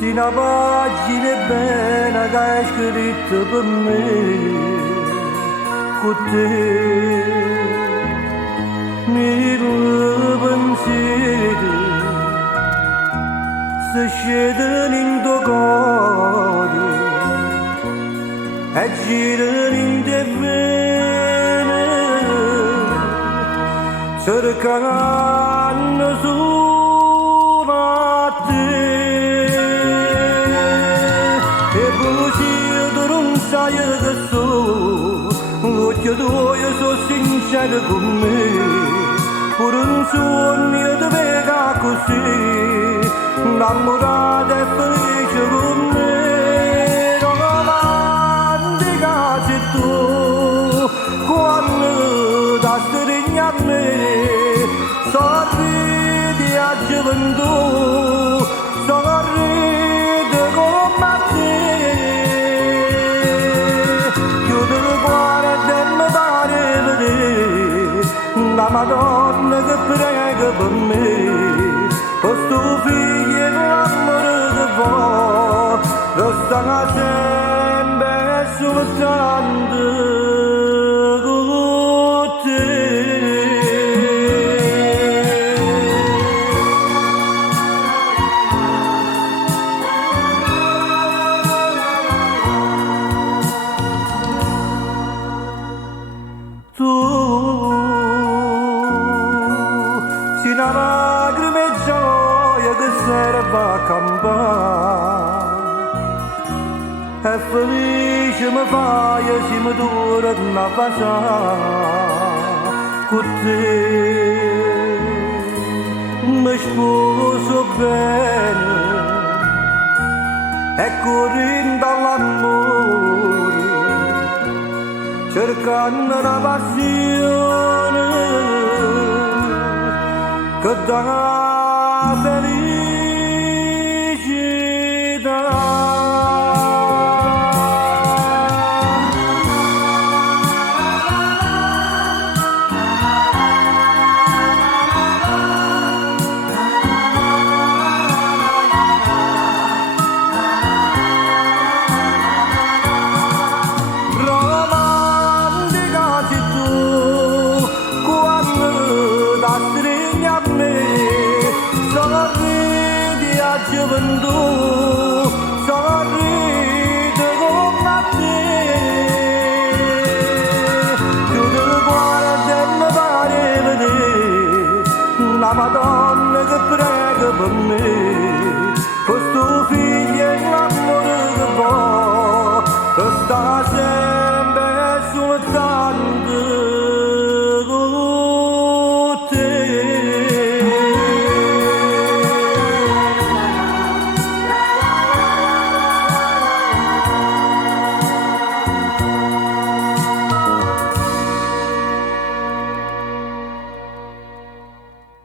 Sina pagine bene che hai scritto per me, con te mille pensieri si scedono in tuo cuore e girano in te vene, cercano solo a te. E così tu non sai che occhio tuoi sono sincero con me, pure un sogno ti vega così, innamorata e felice con me. Romantica sei tu, quando ti stringi a me, sorridi a gioventù, sorridi come te. La Madonna che prega per me, questo figlio e l'amore che fa, restano sempre soltanto con te. Una lacrima e gioia che serve a campare e felice mi fai se mi torna a passare con te. Mi sposo bene e correndo all'amore, cercando una passione che dà felicità. Romantica sei tu, quando ti stringi a me, sorridi a gioventù, sorridi come te. Chiudi il cuore e mi pare vedere la Madonna che prega per me, questo figlio